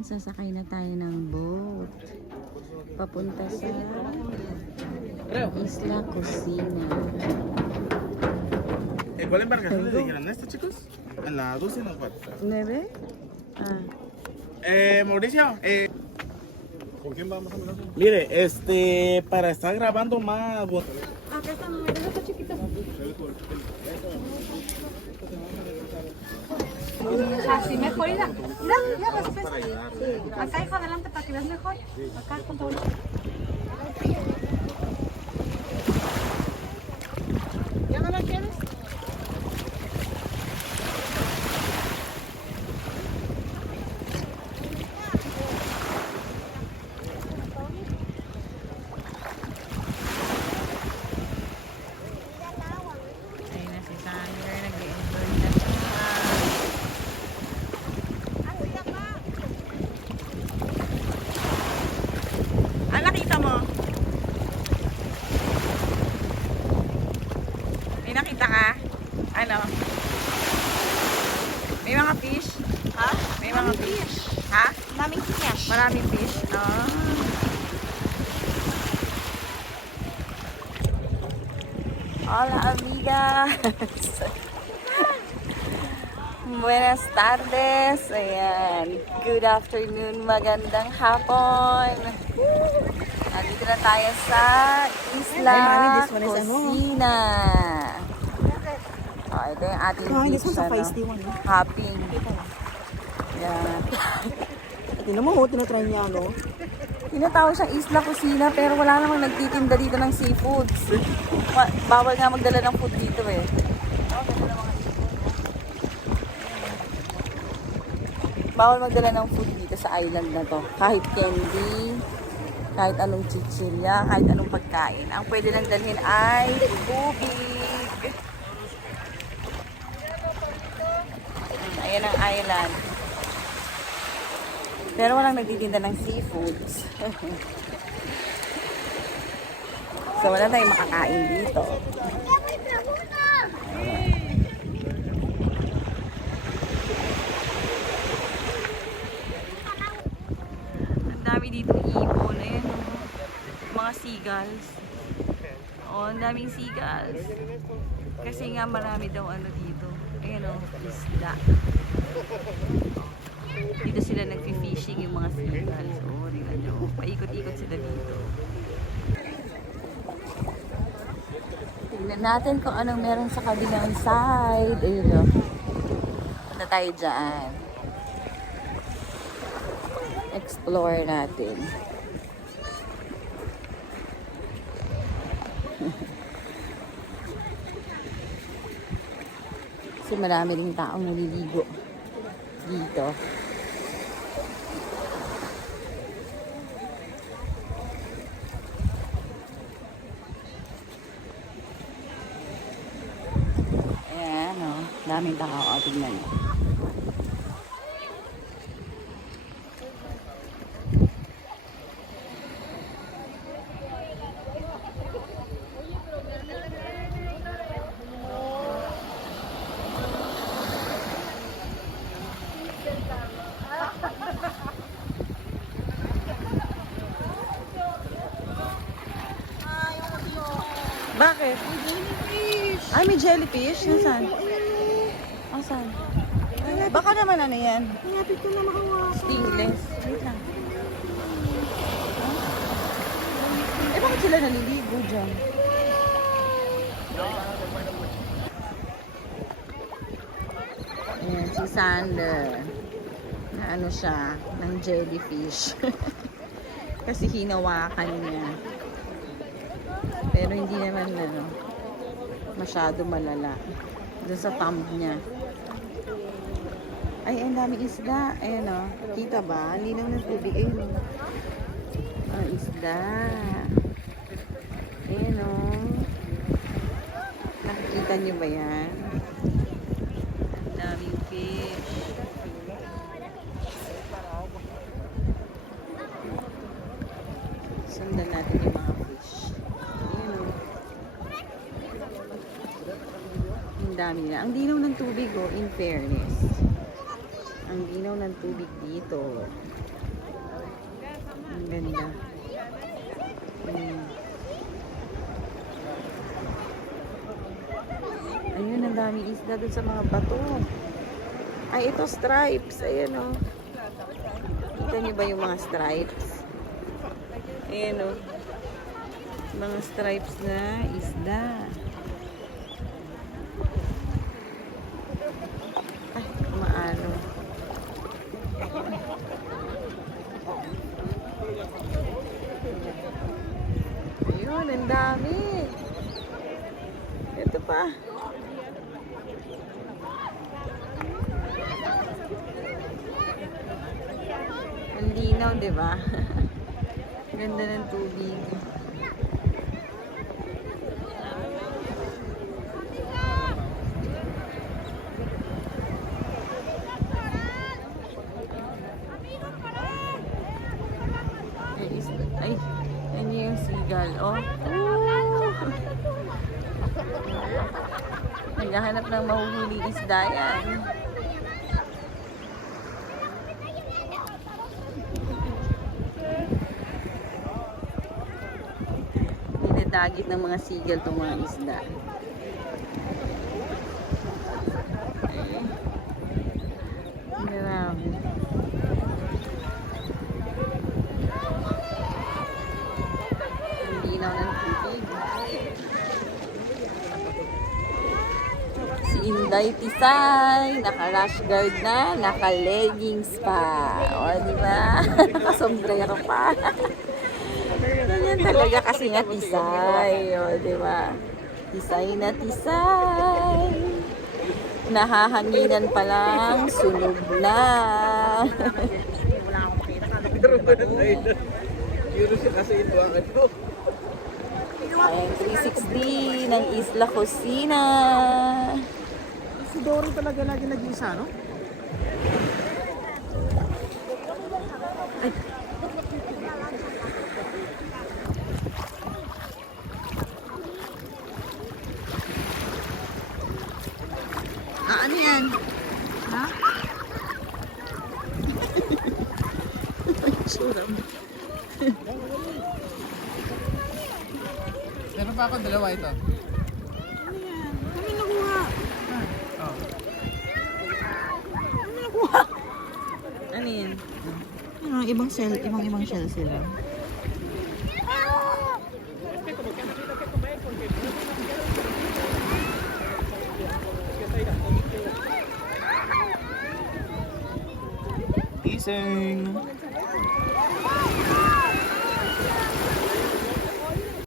Ayan, sasakay na tayo ng boat. Papunta sa Isla Cocina. ¿Cuál embarcación le dijeron esto, chicos? En la 12 no 4. ¿9? Ah. Mauricio, ¿con quién vamos a hablar? Mire, para estar grabando más. Acá está, mira, está chiquito. Así mejor, mira, mira, pues, acá hijo adelante para que veas mejor. Acá con todo. ¿Ya no la quieres? Ayun na si Sander, nag-enjoy na siya. Ah, nakita mo? May nakita ka? Ano? May mga fish? Ha? May mga fish. Ha? Daming fish. Maraming fish? Ah. Hola, amigas! Buenas tardes! Ayan. Good afternoon, magandang hapon! Nandito na tayo sa Isla Cocina. Oh, ito yung ating beach, ano? Hopping. Ayan. Tingnan mo, tinatry niya, no? Tinatawag siyang Isla Cocina pero wala namang nagtitinda dito ng seafoods. Bawal nga magdala ng food dito eh. Bawal magdala ng food dito sa island na to. Kahit candy, kahit anong chichirya, kahit anong pagkain. Ang pwede lang dalhin ay tubig. Ayan ang island. Pero walang nagtitinda ng seafoods. So wala tayong makakain dito. Ang dami dito ibon. Ayan o. Mga seagulls. Oh, ang daming seagulls. Kasi nga marami daw ano dito. Ayan o, isda. Dito sila nagfi-fishing yung mga seagulls. Oh, tingnan nyo. Paikot-ikot sila dito. Tingnan natin kung anong meron sa kabilang side. Ayun o. Punta tayo dyan. Explore natin. Kasi marami rin taong naliligo dito. Ayan o. Daming tao. O, tignan nyo. Bakit? Ay, may jellyfish. Nasaan? Nasaan? Baka naman ano yan? Lapit ko na makawa. Stingless. Wait lang. Eh, bakit sila naliligo dyan? Ayan, si Sander. Na ano siya, ng jellyfish. Kasi hinawakan niya. Pero hindi naman ano, masyado malala. Doon sa thumb niya. Ay, ang daming isda. Ayan o. Kita ba? Linaw ng tubig. Ayun o. Ang isda. Ayan o. Nakikita niyo ba yan? Ang daming fish. Sundan natin yung mga fish. Ayan o. Ang dami na. Ang dinaw ng tubig o, in fairness. Ang dinaw ng tubig dito. Ganda. Ayun, ang daming isda dun sa mga bato. Ay, ito stripes. Ayan o. Kita niyo ba yung mga stripes? Ayan o. Mga stripes na isda. Ay, maano. Ayun, ang dami. Ito pa. Ang linaw, di ba? Ganda ng tubig. Ay, ano yung seagull, oh. Ooh. Naghahanap ng mahuhuling isda yan. Dinadagit ng mga seagull itong mga isda. Grabe. Ang linaw ng tubig. Si Inday Tisay, naka-rash guard na, naka-leggings pa. O, di ba? Naka-sombrero pa. Ganyan talaga kasi nga Tisay. O, di ba? Tisay na Tisay. Nahahanginan pa lang, sunog na. Ayan, 360 ng Isla Cocina. Si Dory talaga lagi nag-isa, no? Ano yan? Ha? Meron pa ako dalawa ito. Kami nakuha. Oh. Ano yan? Ibang shell sila. Isang